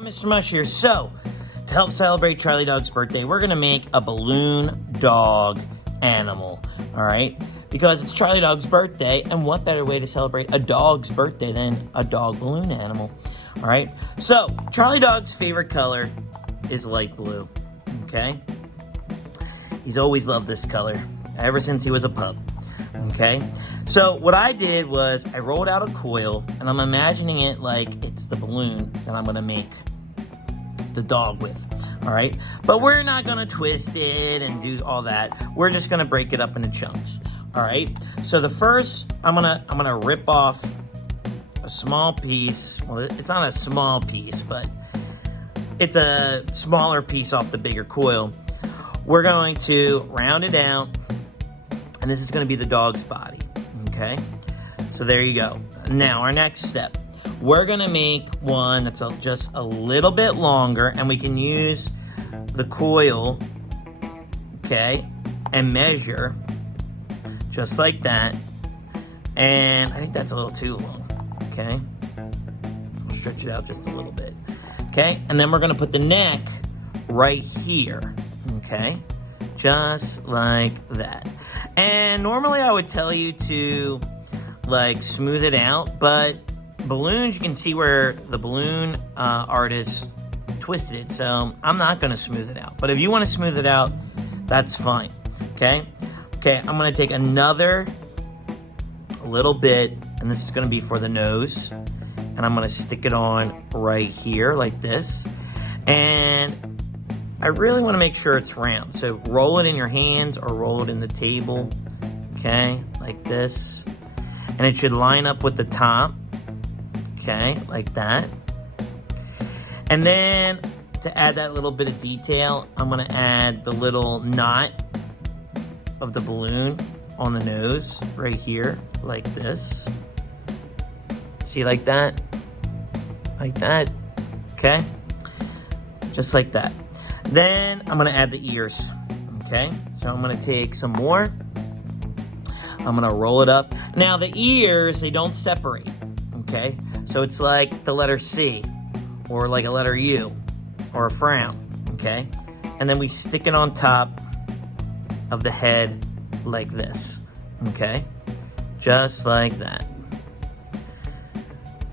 Mr. Mush here. So, to help celebrate Charlie Dog's birthday, we're going to make a balloon dog animal, all right? Because it's Charlie Dog's birthday, and what better way to celebrate a dog's birthday than a dog balloon animal, all right? So, Charlie Dog's favorite color is light blue, okay? He's always loved this color, ever since he was a pup, okay? So what I did was I rolled out a coil, and I'm imagining it like it's the balloon that I'm going to make the dog with, all right? But we're not going to twist it and do all that. We're just going to break it up into chunks, all right? So the first, I'm gonna rip off a small piece. Well, it's not a small piece, but it's a smaller piece off the bigger coil. We're going to round it out, and this is going to be the dog's body. Okay, so there you go. Now, our next step. We're going to make one that's just a little bit longer, and we can use the coil, okay, and measure just like that. And I think that's a little too long, okay? I'll stretch it out just a little bit, okay? And then we're going to put the neck right here, okay? Just like that. And normally I would tell you to like smooth it out, but balloons, you can see where the balloon artist twisted it, so I'm not going to smooth it out. But if you want to smooth it out, that's fine, okay? Okay, I'm going to take another little bit, and this is going to be for the nose, and I'm going to stick it on right here like this. And I really want to make sure it's round. So roll it in your hands or roll it in the table, okay, like this. And it should line up with the top, okay, like that. And then to add that little bit of detail, I'm going to add the little knot of the balloon on the nose right here, like this. See, like that? Like that, okay? Just like that. Then I'm going to add the ears, okay? So I'm going to take some more. I'm going to roll it up. Now, the ears, they don't separate, okay? So it's like the letter C or like a letter U or a frown, okay? And then we stick it on top of the head like this, okay? Just like that.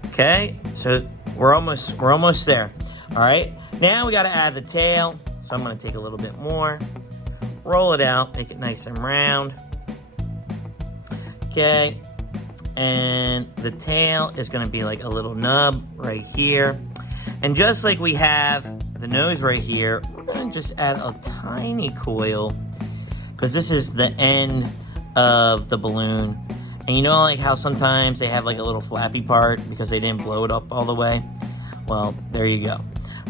Okay? So we're almost there. All right? Now we got to add the tail. So I'm going to take a little bit more, roll it out, make it nice and round. Okay, and the tail is going to be like a little nub right here. And just like we have the nose right here, we're going to just add a tiny coil, because this is the end of the balloon. And you know like how sometimes they have like a little flappy part because they didn't blow it up all the way? Well, there you go.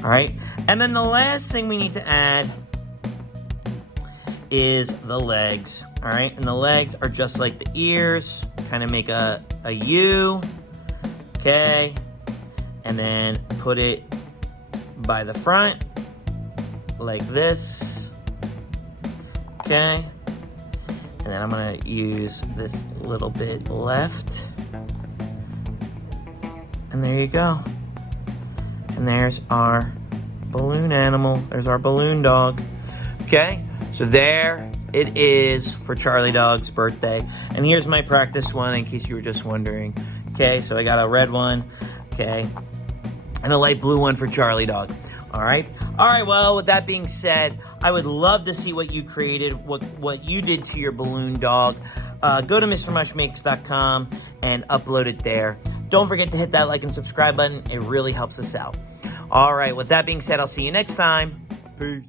All right, and then the last thing we need to add is the legs, all right? And the legs are just like the ears, kind of make a U, okay? And then put it by the front, like this, okay? And then I'm gonna use this little bit left. And there you go. And there's our balloon animal. There's our balloon dog. Okay, so there it is for Charlie Dog's birthday. And here's my practice one in case you were just wondering. Okay, so I got a red one, okay, and a light blue one for Charlie Dog. All right, well, with that being said, I would love to see what you created, what you did to your balloon dog. Go to MrMushMakes.com and upload it there. Don't forget to hit that like and subscribe button. It really helps us out. All right, with that being said, I'll see you next time. Peace.